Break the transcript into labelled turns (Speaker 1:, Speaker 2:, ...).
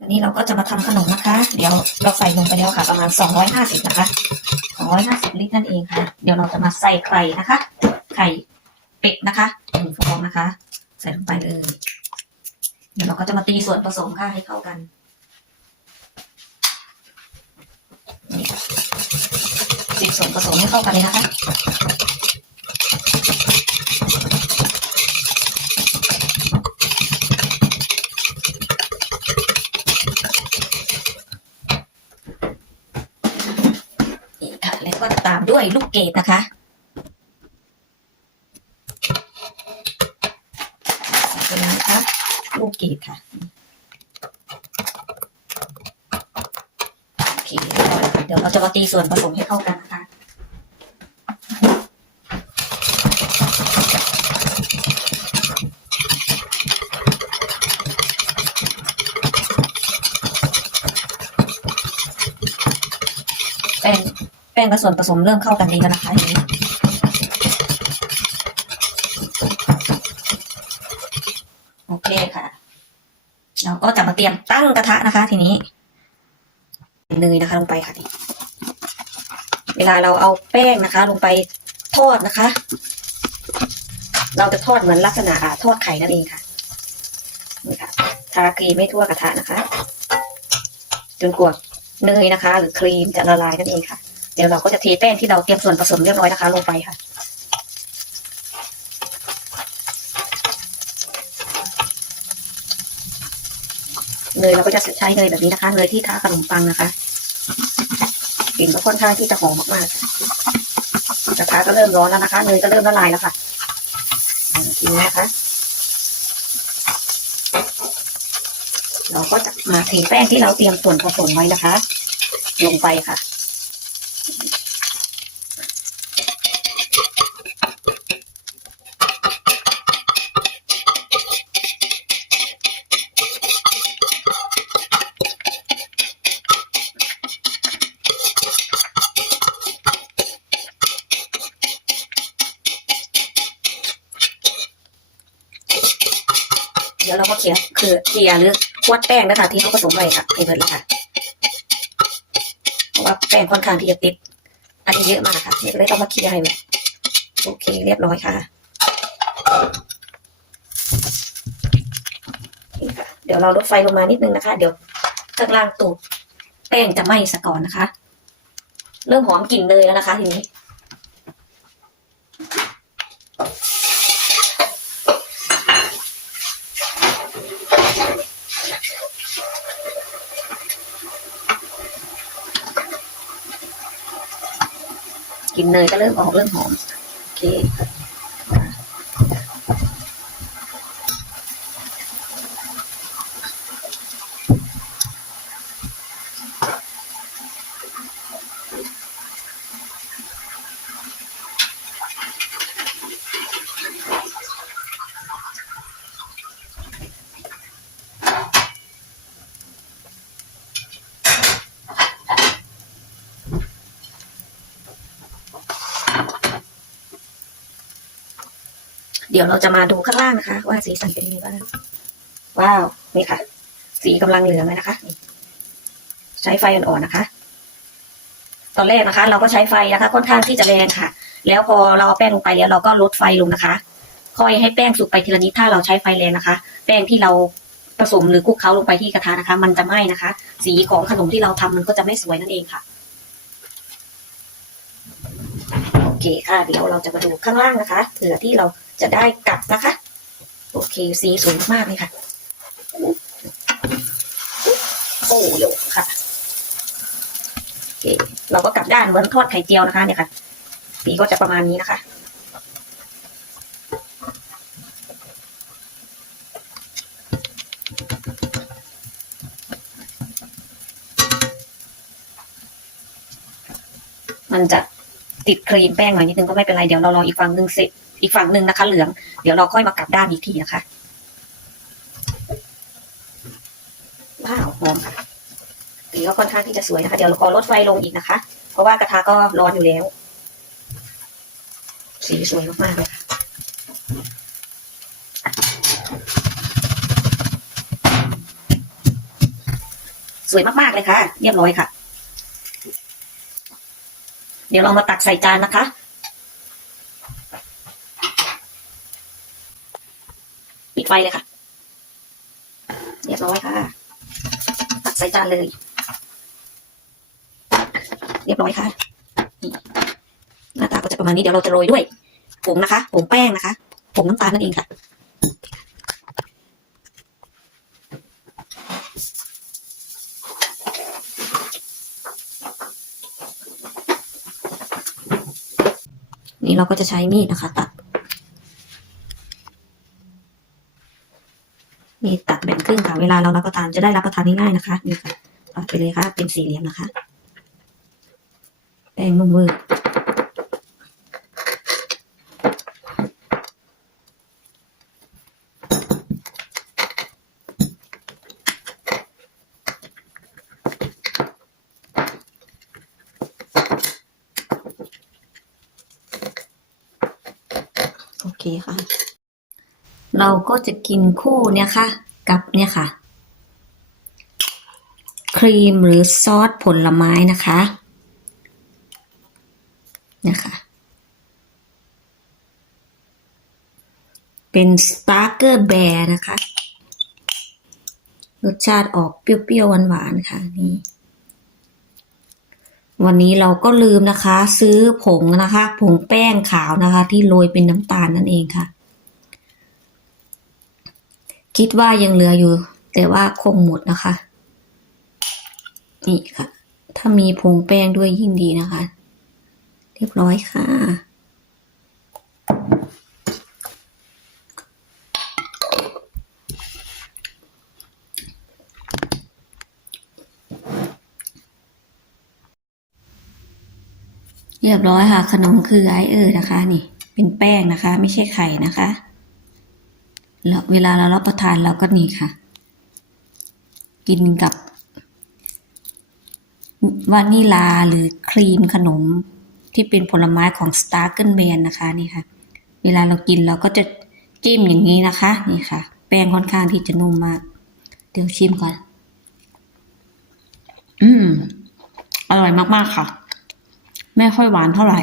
Speaker 1: วันนี้เราก็จะมาทำขนมนะคะ เดี๋ยวเราใส่ลงไปแล้วค่ะ ประมาณ 250 นะคะ 250 ลิตรนั่นเองค่ะ เดี๋ยวเราจะมาใส่ไข่นะคะ ไข่เป็ดนะคะหนึ่งฟองนะคะ ใส่ลงไปเลย เดี๋ยวเราก็จะมาตีส่วนผสมค่ะให้เข้ากันนี่ค่ะตีส่วนผสมให้เข้ากันเลยนะคะ นี่ค่ะแล้วก็ตามด้ วยลูกเกดนะคะ ใส่ไปแล้วนะคะลูกเกดค่ะโอเคเดี๋ยวเราจะมาตีส่วนผสมให้เข้ากันนะคะแป้ง ป้งกับส่วนผสมเริ่มเข้ากันดีแล้วนะคะทีนี้โอเคค่ะ เราก็จะมาเตรียมตั้งกระทะนะคะ ทีนี้เนยนะคะ ลงไปค่ะ เวลาเราเอาแป้งนะคะ ลงไปทอดนะคะ เราจะทอดเหมือนลักษณะอ่าทอดไข่นั่นเองค่ะนี่ค่ะทาครีมไม่ทั่วกระทะนะคะ จนกว่าเนยนะคะ หรือครีมจะละลายนั่นเองค่ะ ดี๋ยวเราก็จะเทแป้งที่เราเตรียมส่วนผสมเรียบร้อยนะคะ ลงไปค่ะ เนยเราก็จะใช้เนยแบบนี้นะคะ เนยที่ท้าขนมปังนะคะกลิ่นก็ค่อนข้างที่จะหอมมากๆค่ะกระทะก็เริ่มร้อนแล้วนะคะ เนยก็เริ่มละลายแล้วค่ะทีนี้นะคะ เราก็จะมาเทแป้งที่เราเตรียมส่วนผสมไว้นะคะ ลงไปค่ะ ดี๋ยวเราก็เคี่ยคือเคี่ยหรือควดแป้งนะคะที่เราผสมไว้ค่ะให้เบิดเลยค่ะเพราะว่าแป้งค่อนข้างที่จะติด อันนี้เยอะมากค่ะนี่ก็เลยต้องมาเคี่ยให้แบบโอเคเรียบร้อยค่ะนี่ค่ะ เดี๋ยวเราลดไฟลงมานิดนึงนะคะ เดี๋ยวข้างล่างตูดแป้งจะไหม้สะก่อนนะคะ เริ่มหอมกลิ่นเนยแล้วนะคะ ทีนี้ กลินเนยก็เริ่มออกเริ่มหอมโอเค เดี๋ยวเราจะมาดูข้างล่างนะคะ ว่าสีสันเป็นยังไงบ้างว้าวนี่ค่ะ สีกำลังเหลืองเลยนะคะ ใช้ไฟอ่อนๆนะคะ ตอนแรกนะคะ เราก็ใช้ไฟนะคะ ค่อนข้างที่จะแรงค่ะ แล้วพอเราเอาแป้งลงไปแล้วเราก็ลดไฟลงนะคะค่อยให้แป้งสุกไปทีละนิดถ้าเราใช้ไฟแรงนะคะ แป้งที่เราผสมหรือคลุกเคล้าลงไปที่กระทะนะคะ มันจะไหม้นะคะ สีของขนมที่เราทำมันก็จะไม่สวยนั่นเองค่ะโอเคค่ะ เดี๋ยวเราจะมาดูข้างล่างนะคะเผื่อที่เรา จะได้กลับนะคะ โอเคสีสวยมากเลยค่ะ โอ้โหค่ะโอเคเราก็กลับด้านเหมือนทอดไข่เจียวนะคะเนี่ยค่ะ สีก็จะประมาณนี้นะคะมันจะติดครีมแป้งหน่อยนิดนึงก็ไม่เป็นไร เดี๋ยวเรารออีกฝั่งหนึ่งเสร็จ อีกฝั่งหนึ่งนะคะ เหลือง เดี๋ยวเราค่อยมากลับด้านอีกทีนะคะ ว้าวหอมค่ะสีก็ค่อนข้างที่จะสวยนะคะ เดี๋ยวเราขอลดไฟลงอีกนะคะ เพราะว่ากระทะก็ร้อนอยู่แล้ว สีสวยมากๆเลยค่ะสวยมากๆเลยค่ะ เรียบร้อยค่ะ เดี๋ยวเรามาตักใส่จานนะคะ ปิด ไฟเลยค่ะ เรียบร้อยค่ะ ตักใส่จานเลย เรียบร้อยค่ะ หน้าตาก็จะประมาณนี้เดี๋ยวเราจะโรยด้วยผงนะคะผงแป้งนะคะผงน้ำตาลนั่นเองค่ะนี่เราก็จะใช้มีดนะคะ ตัด มีตัดแบ่งครึ่งค่ะ เวลาเรารับประทานจะได้รับประทานง่ายๆนะคะ นี่ค่ะตัดไปเลยค่ะ เป็นสี่เหลี่ยมนะคะ แป้งนุ่มเวอร์โอเคค่ะ เราก็จะกินคู่เนี่ยค่ะ กับเนี่ยค่ะ ครีมหรือซอสผลไม้นะคะนี่ยค่ะเป็นสตาร์เกอร์แบร์นะคะ รสชาติออกเปรี้ยวๆหวานๆค่ะนี่วันนี้เราก็ลืมนะคะ ซื้อผงนะคะ ผงแป้งขาวนะคะ ที่โรยเป็นน้ำตาลนั่นเองค่ะ คิดว่ายังเหลืออยู่ แต่ว่าคงหมดนะคะ นี่ค่ะ ถ้ามีผงแป้งด้วยยิ่งดีนะคะ เรียบร้อยค่ะ เรียบร้อยค่ะ ขนมคือไอเออร์นะคะ นี่ เป็นแป้งนะคะ ไม่ใช่ไข่นะคะ แล้วเวลาเรารับประทานเราก็นี่ค่ะ กินกับวานิลาหรือครีมขนมที่เป็นผลไม้ของ s t a r k e n b a n นะคะนี่ค่ะ เวลาเรากินเราก็จะจิ้มอย่างนี้นะคะนี่ค่ะ แป้งค่อนข้างที่จะนุ่มมาก เดี๋ยวชิมก่อน อืม อร่อยมากๆค่ะ ไม่ค่อยหวานเท่าไหร่